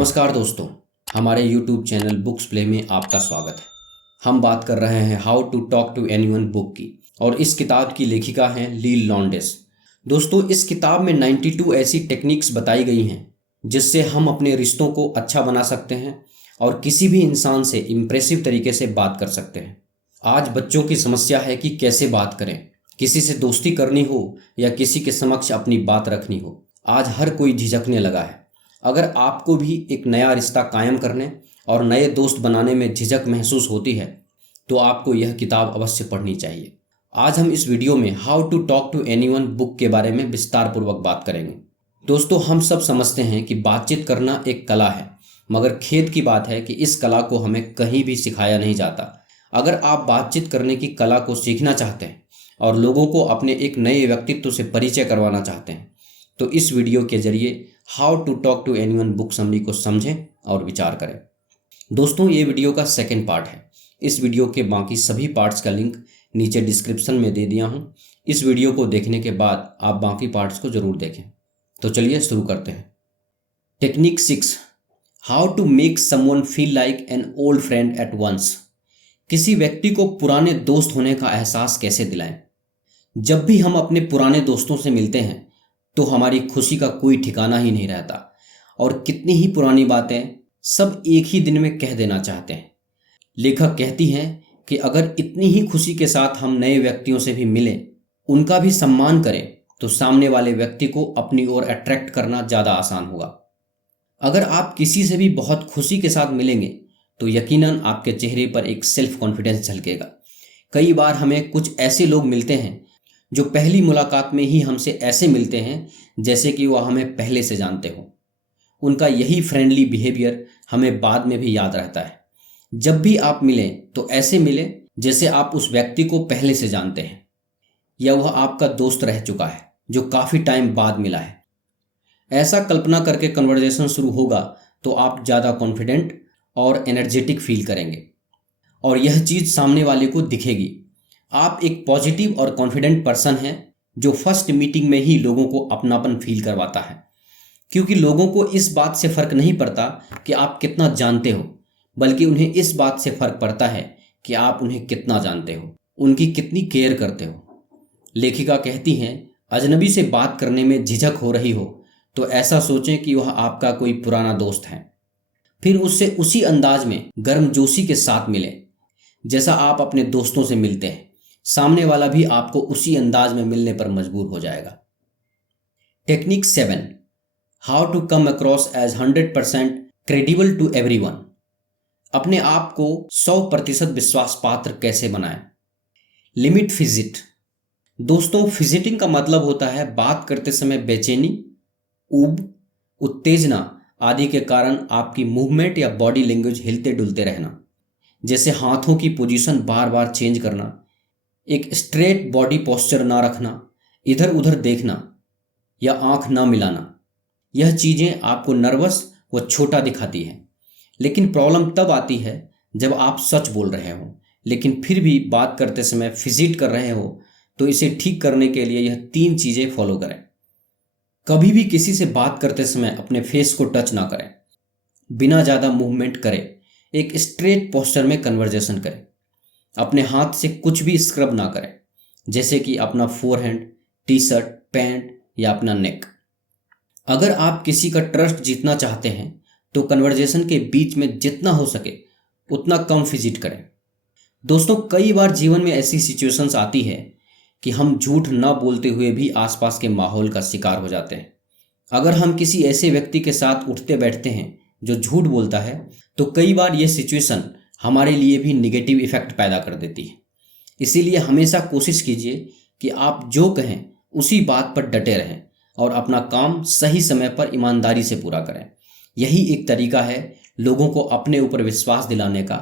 नमस्कार दोस्तों, हमारे YouTube चैनल बुक्स प्ले में आपका स्वागत है। हम बात कर रहे हैं how to talk to anyone book की, और इस किताब की लेखिका हैं लील लॉन्डेस। दोस्तों, इस किताब में 92 ऐसी टेक्निक्स बताई गई हैं जिससे हम अपने रिश्तों को अच्छा बना सकते हैं और किसी भी इंसान से इम्प्रेसिव तरीके से बात कर सकते हैं। आज बच्चों की समस्या है कि कैसे बात करें, किसी से दोस्ती करनी हो या किसी के समक्ष अपनी बात रखनी हो। आज हर कोई झिझकने लगा है। अगर आपको भी एक नया रिश्ता कायम करने और नए दोस्त बनाने में झिझक महसूस होती है तो आपको यह किताब अवश्य पढ़नी चाहिए। आज हम इस वीडियो में how to talk to anyone book के बारे में विस्तार पूर्वक बात करेंगे। दोस्तों, हम सब समझते हैं कि बातचीत करना एक कला है, मगर खेद की बात है कि इस कला को हमें कहीं भी सिखाया नहीं जाता। अगर आप बातचीत करने की कला को सीखना चाहते हैं और लोगों को अपने एक नए व्यक्तित्व से परिचय करवाना चाहते हैं तो इस वीडियो के जरिए how to talk to anyone book summary को समझें और विचार करें। दोस्तों, ये वीडियो का सेकंड पार्ट है। इस वीडियो के बाकी सभी पार्ट्स का लिंक नीचे डिस्क्रिप्शन में दे दिया हूँ। इस वीडियो को देखने के बाद आप बाकी पार्ट्स को जरूर देखें। तो चलिए शुरू करते हैं। Technique 6, how to make someone feel like an old friend at once. किसी व्यक्ति को पुराने दोस्त होने का एहसास कैसे दिलाएं। जब भी हम अपने पुराने दोस्तों से मिलते हैं तो हमारी खुशी का कोई ठिकाना ही नहीं रहता और कितनी ही पुरानी बातें सब एक ही दिन में कह देना चाहते हैं। लेखक कहती हैं कि अगर इतनी ही खुशी के साथ हम नए व्यक्तियों से भी मिलें, उनका भी सम्मान करें, तो सामने वाले व्यक्ति को अपनी ओर अट्रैक्ट करना ज़्यादा आसान होगा। अगर आप किसी से भी बहुत खुशी के साथ मिलेंगे तो यकीनन आपके चेहरे पर एक सेल्फ कॉन्फिडेंस झलकेगा। कई बार हमें कुछ ऐसे लोग मिलते हैं जो पहली मुलाकात में ही हमसे ऐसे मिलते हैं जैसे कि वह हमें पहले से जानते हों। उनका यही फ्रेंडली बिहेवियर हमें बाद में भी याद रहता है। जब भी आप मिलें तो ऐसे मिलें जैसे आप उस व्यक्ति को पहले से जानते हैं या वह आपका दोस्त रह चुका है जो काफ़ी टाइम बाद मिला है। ऐसा कल्पना करके कन्वर्जेशन शुरू होगा तो आप ज़्यादा कॉन्फिडेंट और एनर्जेटिक फील करेंगे और यह चीज़ सामने वाले को दिखेगी। आप एक पॉजिटिव और कॉन्फिडेंट पर्सन हैं जो फर्स्ट मीटिंग में ही लोगों को अपनापन फील करवाता है, क्योंकि लोगों को इस बात से फ़र्क नहीं पड़ता कि आप कितना जानते हो, बल्कि उन्हें इस बात से फ़र्क पड़ता है कि आप उन्हें कितना जानते हो, उनकी कितनी केयर करते हो। लेखिका कहती हैं, अजनबी से बात करने में झिझक हो रही हो तो ऐसा सोचें कि वह आपका कोई पुराना दोस्त है। फिर उससे उसी अंदाज में गर्मजोशी के साथ मिलें जैसा आप अपने दोस्तों से मिलते हैं। सामने वाला भी आपको उसी अंदाज में मिलने पर मजबूर हो जाएगा। Technique 7, how to come across as 100% credible to everyone. अपने आप को 100% विश्वास पात्र कैसे बनाएं। Limit fidget. दोस्तों, फिजिटिंग का मतलब होता है बात करते समय बेचैनी, ऊब, उत्तेजना आदि के कारण आपकी मूवमेंट या बॉडी लैंग्वेज हिलते डुलते रहना, जैसे हाथों की पोजीशन बार बार चेंज करना, एक स्ट्रेट बॉडी पोस्चर ना रखना, इधर उधर देखना या आंख ना मिलाना। यह चीज़ें आपको नर्वस व छोटा दिखाती हैं। लेकिन प्रॉब्लम तब आती है जब आप सच बोल रहे हो लेकिन फिर भी बात करते समय फिजिट कर रहे हो। तो इसे ठीक करने के लिए यह 3 चीज़ें फॉलो करें। कभी भी किसी से बात करते समय अपने फेस को टच ना करें, बिना ज़्यादा मूवमेंट करें, एक स्ट्रेट पोस्चर में कन्वर्जेशन करें। अपने हाथ से कुछ भी स्क्रब ना करें, जैसे कि अपना फोरहेंड, टी शर्ट, पैंट या अपना नेक। अगर आप किसी का ट्रस्ट जीतना चाहते हैं तो कन्वर्जेशन के बीच में जितना हो सके उतना कम फिजिट करें। दोस्तों, कई बार जीवन में ऐसी सिचुएशंस आती है कि हम झूठ ना बोलते हुए भी आसपास के माहौल का शिकार हो जाते हैं। अगर हम किसी ऐसे व्यक्ति के साथ उठते बैठते हैं जो झूठ बोलता है तो कई बार यह सिचुएशन हमारे लिए भी निगेटिव इफेक्ट पैदा कर देती है। इसीलिए हमेशा कोशिश कीजिए कि आप जो कहें उसी बात पर डटे रहें और अपना काम सही समय पर ईमानदारी से पूरा करें। यही एक तरीका है लोगों को अपने ऊपर विश्वास दिलाने का।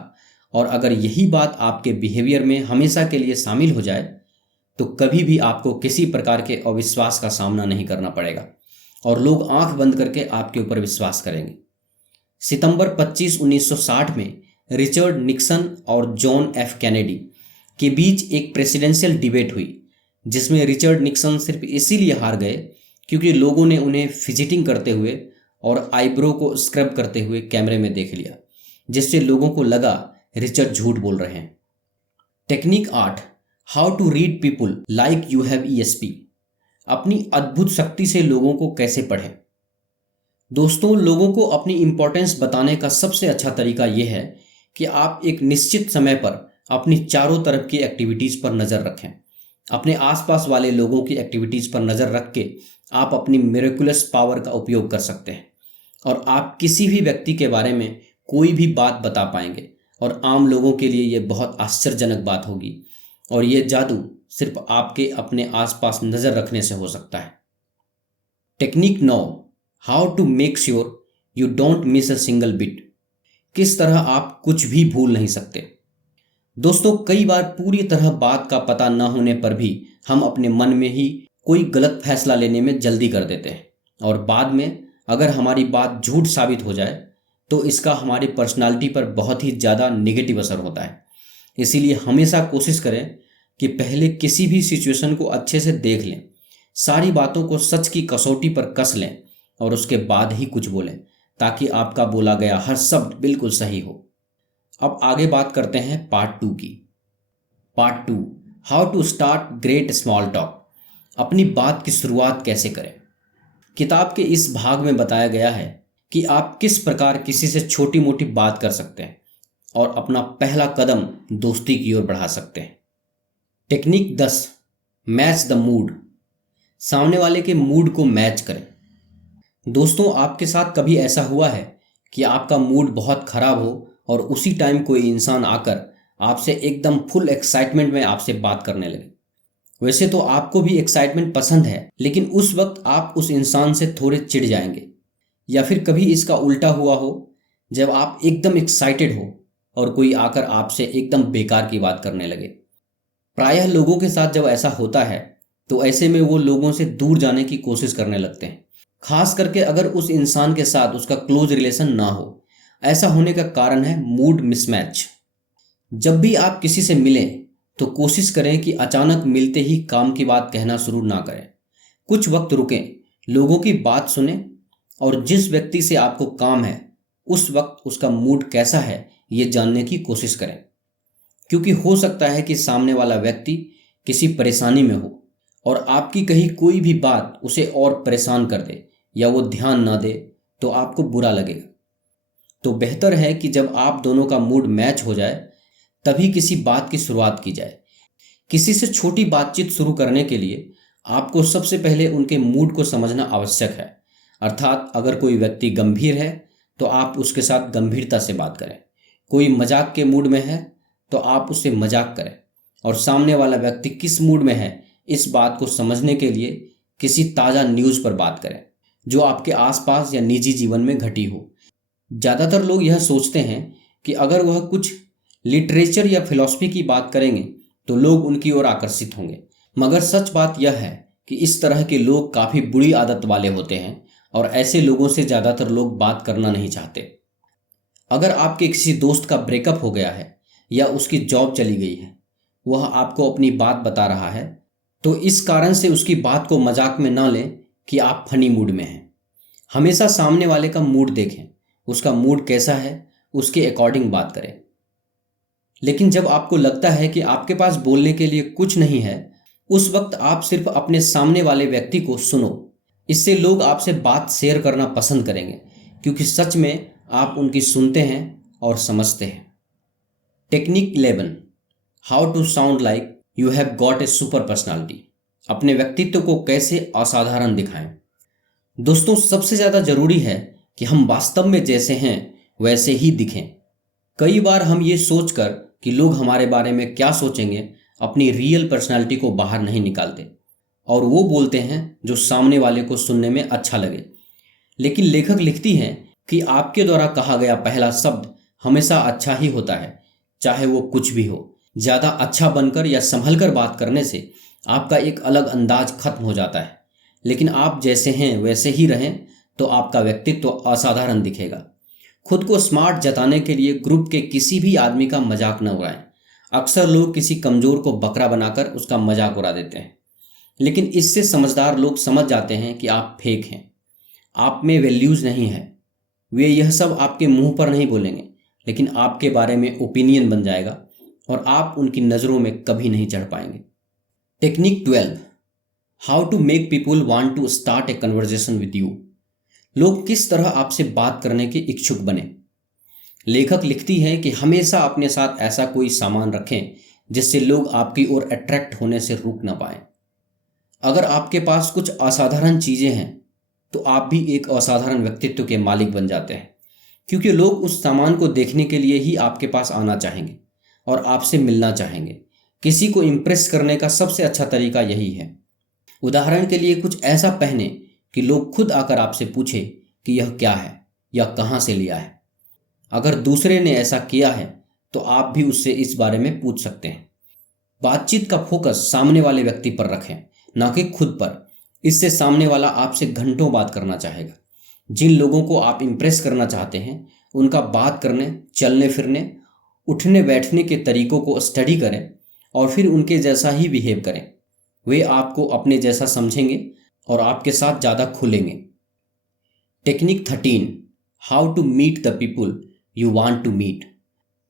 और अगर यही बात आपके बिहेवियर में हमेशा के लिए शामिल हो जाए तो कभी भी आपको किसी प्रकार के अविश्वास का सामना नहीं करना पड़ेगा और लोग आंख बंद करके आपके ऊपर विश्वास करेंगे। सितंबर 25, 1960 में रिचर्ड निक्सन और जॉन एफ कैनेडी के बीच एक प्रेसिडेंशियल डिबेट हुई जिसमें रिचर्ड निक्सन सिर्फ इसीलिए हार गए क्योंकि लोगों ने उन्हें फिजिटिंग करते हुए और आईब्रो को स्क्रब करते हुए कैमरे में देख लिया, जिससे लोगों को लगा रिचर्ड झूठ बोल रहे हैं। Technique 8, how to read people like you have ESP. अपनी अद्भुत शक्ति से लोगों को कैसे पढ़ें। दोस्तों, लोगों को अपनी इंपॉर्टेंस बताने का सबसे अच्छा तरीका यह है कि आप एक निश्चित समय पर अपनी चारों तरफ की एक्टिविटीज़ पर नज़र रखें। अपने आसपास वाले लोगों की एक्टिविटीज़ पर नज़र रख के आप अपनी मिरेकुलस पावर का उपयोग कर सकते हैं और आप किसी भी व्यक्ति के बारे में कोई भी बात बता पाएंगे और आम लोगों के लिए ये बहुत आश्चर्यजनक बात होगी और ये जादू सिर्फ आपके अपने आसपास नज़र रखने से हो सकता है। Technique 9, how to make sure you don't miss a single bit. किस तरह आप कुछ भी भूल नहीं सकते। दोस्तों, कई बार पूरी तरह बात का पता न होने पर भी हम अपने मन में ही कोई गलत फैसला लेने में जल्दी कर देते हैं और बाद में अगर हमारी बात झूठ साबित हो जाए तो इसका हमारी पर्सनालिटी पर बहुत ही ज़्यादा नेगेटिव असर होता है। इसीलिए हमेशा कोशिश करें कि पहले किसी भी सिचुएशन को अच्छे से देख लें, सारी बातों को सच की कसौटी पर कस लें और उसके बाद ही कुछ बोलें, ताकि आपका बोला गया हर शब्द बिल्कुल सही हो। अब आगे बात करते हैं पार्ट 2 की। Part 2, how to start great small talk. अपनी बात की शुरुआत कैसे करें। किताब के इस भाग में बताया गया है कि आप किस प्रकार किसी से छोटी मोटी बात कर सकते हैं और अपना पहला कदम दोस्ती की ओर बढ़ा सकते हैं। Technique 10, match the mood. सामने वाले के मूड को मैच करें। दोस्तों, आपके साथ कभी ऐसा हुआ है कि आपका मूड बहुत खराब हो और उसी टाइम कोई इंसान आकर आपसे एकदम फुल एक्साइटमेंट में आपसे बात करने लगे। वैसे तो आपको भी एक्साइटमेंट पसंद है, लेकिन उस वक्त आप उस इंसान से थोड़े चिढ़ जाएंगे। या फिर कभी इसका उल्टा हुआ हो, जब आप एकदम एक्साइटेड हो और कोई आकर आपसे एकदम बेकार की बात करने लगे। प्रायः लोगों के साथ जब ऐसा होता है तो ऐसे में वो लोगों से दूर जाने की कोशिश करने लगते हैं, खास करके अगर उस इंसान के साथ उसका क्लोज रिलेशन ना हो। ऐसा होने का कारण है मूड मिसमैच। जब भी आप किसी से मिलें तो कोशिश करें कि अचानक मिलते ही काम की बात कहना शुरू ना करें। कुछ वक्त रुकें, लोगों की बात सुनें और जिस व्यक्ति से आपको काम है उस वक्त उसका मूड कैसा है ये जानने की कोशिश करें, क्योंकि हो सकता है कि सामने वाला व्यक्ति किसी परेशानी में हो और आपकी कही कोई भी बात उसे और परेशान कर दे या वो ध्यान ना दे तो आपको बुरा लगेगा। तो बेहतर है कि जब आप दोनों का मूड मैच हो जाए तभी किसी बात की शुरुआत की जाए। किसी से छोटी बातचीत शुरू करने के लिए आपको सबसे पहले उनके मूड को समझना आवश्यक है। अर्थात अगर कोई व्यक्ति गंभीर है तो आप उसके साथ गंभीरता से बात करें, कोई मजाक के मूड में है तो आप उससे मजाक करें और सामने वाला व्यक्ति किस मूड में है इस बात को समझने के लिए किसी ताज़ा न्यूज़ पर बात करें जो आपके आसपास या निजी जीवन में घटी हो। ज़्यादातर लोग यह सोचते हैं कि अगर वह कुछ लिटरेचर या फिलॉसफी की बात करेंगे तो लोग उनकी ओर आकर्षित होंगे, मगर सच बात यह है कि इस तरह के लोग काफ़ी बुरी आदत वाले होते हैं और ऐसे लोगों से ज़्यादातर लोग बात करना नहीं चाहते। अगर आपके किसी दोस्त का ब्रेकअप हो गया है या उसकी जॉब चली गई है, वह आपको अपनी बात बता रहा है, तो इस कारण से उसकी बात को मजाक में ना लें कि आप फनी मूड में हैं। हमेशा सामने वाले का मूड देखें, उसका मूड कैसा है उसके अकॉर्डिंग बात करें। लेकिन जब आपको लगता है कि आपके पास बोलने के लिए कुछ नहीं है, उस वक्त आप सिर्फ अपने सामने वाले व्यक्ति को सुनो। इससे लोग आपसे बात शेयर करना पसंद करेंगे, क्योंकि सच में आप उनकी सुनते हैं और समझते हैं। Technique 11, how to sound like you have got a super personality. अपने व्यक्तित्व को कैसे असाधारण दिखाएं। दोस्तों, सबसे ज़्यादा ज़रूरी है कि हम वास्तव में जैसे हैं वैसे ही दिखें। कई बार हम ये सोचकर कि लोग हमारे बारे में क्या सोचेंगे अपनी रियल पर्सनालिटी को बाहर नहीं निकालते और वो बोलते हैं जो सामने वाले को सुनने में अच्छा लगे। लेकिन लेखक लिखती हैं कि आपके द्वारा कहा गया पहला शब्द हमेशा अच्छा ही होता है, चाहे वो कुछ भी हो। ज़्यादा अच्छा बनकर या संभल कर बात करने से आपका एक अलग अंदाज खत्म हो जाता है, लेकिन आप जैसे हैं वैसे ही रहें तो आपका व्यक्तित्व असाधारण दिखेगा। खुद को स्मार्ट जताने के लिए ग्रुप के किसी भी आदमी का मजाक न उड़ाएं। अक्सर लोग किसी कमज़ोर को बकरा बनाकर उसका मजाक उड़ा देते हैं, लेकिन इससे समझदार लोग समझ जाते हैं कि आप फेक हैं। आप में वैल्यूज़ नहीं है। वे यह सब आपके मुंह पर नहीं बोलेंगे, लेकिन आपके बारे में ओपिनियन बन जाएगा और आप उनकी नज़रों में कभी नहीं चढ़ पाएंगे। Technique 12, how to make people want to start a conversation with you. लोग किस तरह आपसे बात करने के इच्छुक बने। लेखक लिखती है कि हमेशा अपने साथ ऐसा कोई सामान रखें जिससे लोग आपकी ओर अट्रैक्ट होने से रुक ना पाएं। अगर आपके पास कुछ असाधारण चीज़ें हैं तो आप भी एक असाधारण व्यक्तित्व के मालिक बन जाते हैं, क्योंकि लोग उस सामान को देखने के लिए ही आपके पास आना चाहेंगे और आपसे मिलना चाहेंगे। किसी को इम्प्रेस करने का सबसे अच्छा तरीका यही है। उदाहरण के लिए कुछ ऐसा पहने कि लोग खुद आकर आपसे पूछे कि यह क्या है या कहाँ से लिया है। अगर दूसरे ने ऐसा किया है तो आप भी उससे इस बारे में पूछ सकते हैं। बातचीत का फोकस सामने वाले व्यक्ति पर रखें, ना कि खुद पर। इससे सामने वाला आपसे घंटों बात करना चाहेगा। जिन लोगों को आप इम्प्रेस करना चाहते हैं उनका बात करने, चलने फिरने, उठने बैठने के तरीकों को स्टडी करें और फिर उनके जैसा ही बिहेव करें। वे आपको अपने जैसा समझेंगे और आपके साथ ज़्यादा खुलेंगे। Technique 13, how to meet the people you want to meet.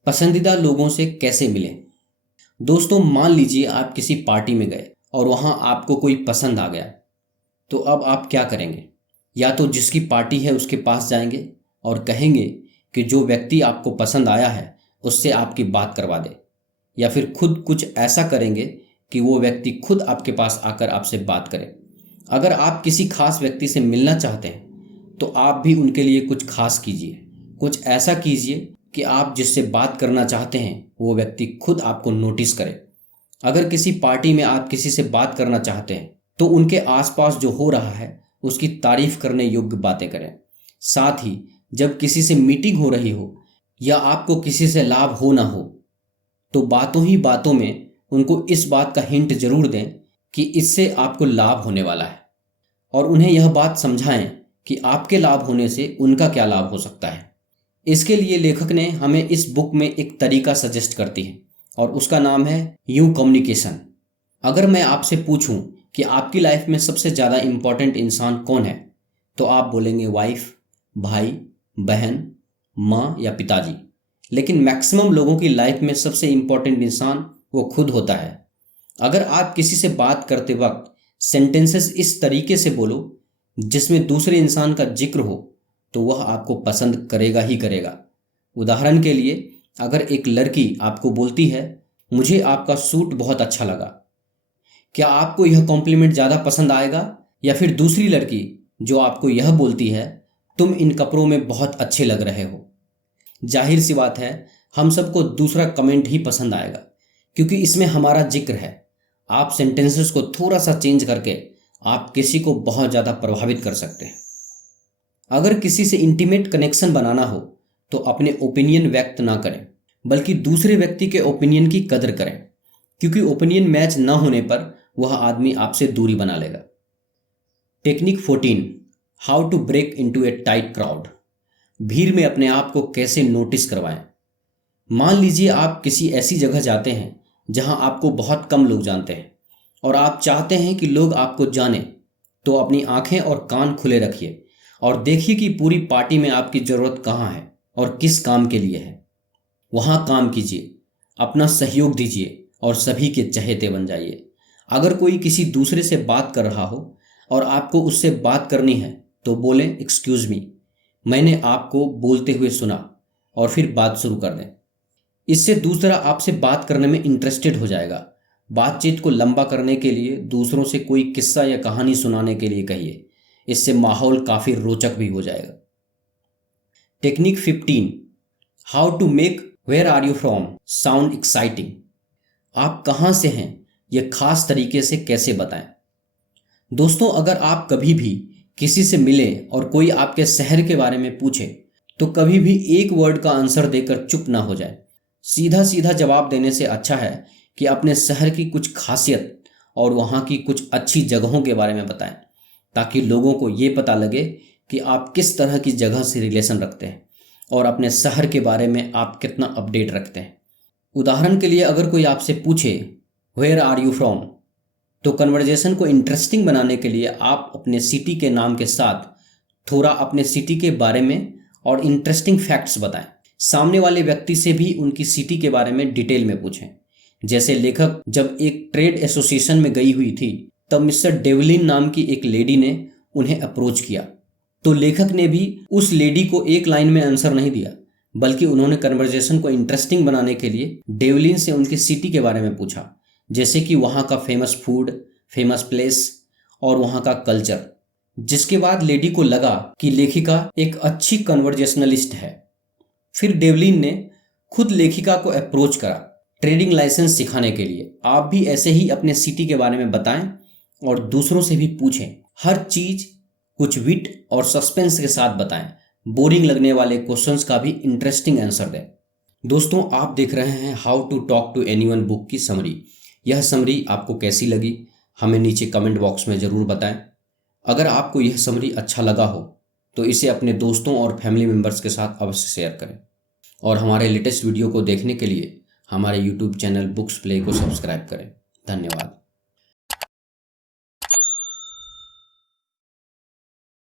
पसंदीदा लोगों से कैसे मिलें। दोस्तों, मान लीजिए आप किसी पार्टी में गए और वहाँ आपको कोई पसंद आ गया, तो अब आप क्या करेंगे? या तो जिसकी पार्टी है उसके पास जाएंगे और कहेंगे कि जो व्यक्ति आपको पसंद आया है उससे आपकी बात करवा दे, या फिर खुद कुछ ऐसा करेंगे कि वो व्यक्ति खुद आपके पास आकर आपसे बात करे। अगर आप किसी खास व्यक्ति से मिलना चाहते हैं तो आप भी उनके लिए कुछ खास कीजिए। कुछ ऐसा कीजिए कि आप जिससे बात करना चाहते हैं वो व्यक्ति खुद आपको नोटिस करे। अगर किसी पार्टी में आप किसी से बात करना चाहते हैं तो उनके आसपास जो हो रहा है उसकी तारीफ करने योग्य बातें करें। साथ ही जब किसी से मीटिंग हो रही हो या आपको किसी से लाभ हो ना हो तो बातों ही बातों में उनको इस बात का हिंट जरूर दें कि इससे आपको लाभ होने वाला है, और उन्हें यह बात समझाएं कि आपके लाभ होने से उनका क्या लाभ हो सकता है। इसके लिए लेखक ने हमें इस बुक में एक तरीका सजेस्ट करती है और उसका नाम है यू कम्युनिकेशन। अगर मैं आपसे पूछूं कि आपकी लाइफ में सबसे ज़्यादा इम्पॉर्टेंट इंसान कौन है तो आप बोलेंगे वाइफ, भाई, बहन, माँ या पिताजी। लेकिन मैक्सिमम लोगों की लाइफ में सबसे इम्पॉर्टेंट इंसान वो खुद होता है। अगर आप किसी से बात करते वक्त सेंटेंसेस इस तरीके से बोलो जिसमें दूसरे इंसान का जिक्र हो तो वह आपको पसंद करेगा ही करेगा। उदाहरण के लिए, अगर एक लड़की आपको बोलती है मुझे आपका सूट बहुत अच्छा लगा, क्या आपको यह कॉम्प्लीमेंट ज़्यादा पसंद आएगा, या फिर दूसरी लड़की जो आपको यह बोलती है तुम इन कपड़ों में बहुत अच्छे लग रहे हो? जाहिर सी बात है हम सबको दूसरा कमेंट ही पसंद आएगा, क्योंकि इसमें हमारा जिक्र है। आप सेंटेंसेस को थोड़ा सा चेंज करके आप किसी को बहुत ज़्यादा प्रभावित कर सकते हैं। अगर किसी से इंटीमेट कनेक्शन बनाना हो तो अपने ओपिनियन व्यक्त ना करें, बल्कि दूसरे व्यक्ति के ओपिनियन की कदर करें, क्योंकि ओपिनियन मैच ना होने पर वह आदमी आपसे दूरी बना लेगा। Technique 14, how to break into a tight crowd. भीड़ में अपने आप को कैसे नोटिस करवाएं। मान लीजिए आप किसी ऐसी जगह जाते हैं जहां आपको बहुत कम लोग जानते हैं और आप चाहते हैं कि लोग आपको जानें, तो अपनी आंखें और कान खुले रखिए और देखिए कि पूरी पार्टी में आपकी ज़रूरत कहाँ है और किस काम के लिए है। वहाँ काम कीजिए, अपना सहयोग दीजिए और सभी के चहेते बन जाइए। अगर कोई किसी दूसरे से बात कर रहा हो और आपको उससे बात करनी है तो बोलें एक्सक्यूज़ मी, मैंने आपको बोलते हुए सुना, और फिर बात शुरू कर दें। इससे दूसरा आपसे बात करने में इंटरेस्टेड हो जाएगा। बातचीत को लंबा करने के लिए दूसरों से कोई किस्सा या कहानी सुनाने के लिए कहिए। इससे माहौल काफ़ी रोचक भी हो जाएगा। Technique 15, how to make where are you from sound exciting. आप कहाँ से हैं यह खास तरीके से कैसे बताएं। दोस्तों, अगर आप कभी भी किसी से मिलें और कोई आपके शहर के बारे में पूछे तो कभी भी एक वर्ड का आंसर देकर चुप ना हो जाए। सीधा सीधा जवाब देने से अच्छा है कि अपने शहर की कुछ खासियत और वहाँ की कुछ अच्छी जगहों के बारे में बताएं, ताकि लोगों को ये पता लगे कि आप किस तरह की जगह से रिलेशन रखते हैं और अपने शहर के बारे में आप कितना अपडेट रखते हैं। उदाहरण के लिए, अगर कोई आपसे पूछे वेयर आर यू फ्रॉम, तो कन्वर्जेशन को इंटरेस्टिंग बनाने के लिए आप अपने सिटी के नाम के साथ थोड़ा अपने सिटी के बारे में और इंटरेस्टिंग फैक्ट्स बताएं। सामने वाले व्यक्ति से भी उनकी सिटी के बारे में डिटेल में पूछें। जैसे लेखक जब एक ट्रेड एसोसिएशन में गई हुई थी तब मिस्टर डेवलिन नाम की एक लेडी ने उन्हें अप्रोच किया, तो लेखक ने भी उस लेडी को एक लाइन में आंसर नहीं दिया, बल्कि उन्होंने कन्वर्जेशन को इंटरेस्टिंग बनाने के लिए डेवलिन से उनकी सिटी के बारे में पूछा, जैसे कि वहाँ का फेमस फूड, फेमस प्लेस और वहाँ का कल्चर। जिसके बाद लेडी को लगा कि लेखिका एक अच्छी कन्वर्जेशनलिस्ट है। फिर डेवलिन ने खुद लेखिका को अप्रोच करा ट्रेडिंग लाइसेंस सिखाने के लिए। आप भी ऐसे ही अपने सिटी के बारे में बताएं और दूसरों से भी पूछें। हर चीज कुछ विट और सस्पेंस के साथ बताएं। बोरिंग लगने वाले क्वेश्चंस का भी इंटरेस्टिंग आंसर दें। दोस्तों, आप देख रहे हैं how to talk to anyone book की समरी। यह समरी आपको कैसी लगी हमें नीचे कमेंट बॉक्स में ज़रूर बताएं। अगर आपको यह समरी अच्छा लगा हो तो इसे अपने दोस्तों और फैमिली मेम्बर्स के साथ अवश्य शेयर करें। और हमारे लेटेस्ट वीडियो को देखने के लिए हमारे YouTube चैनल बुक्स प्ले को सब्सक्राइब करें। धन्यवाद।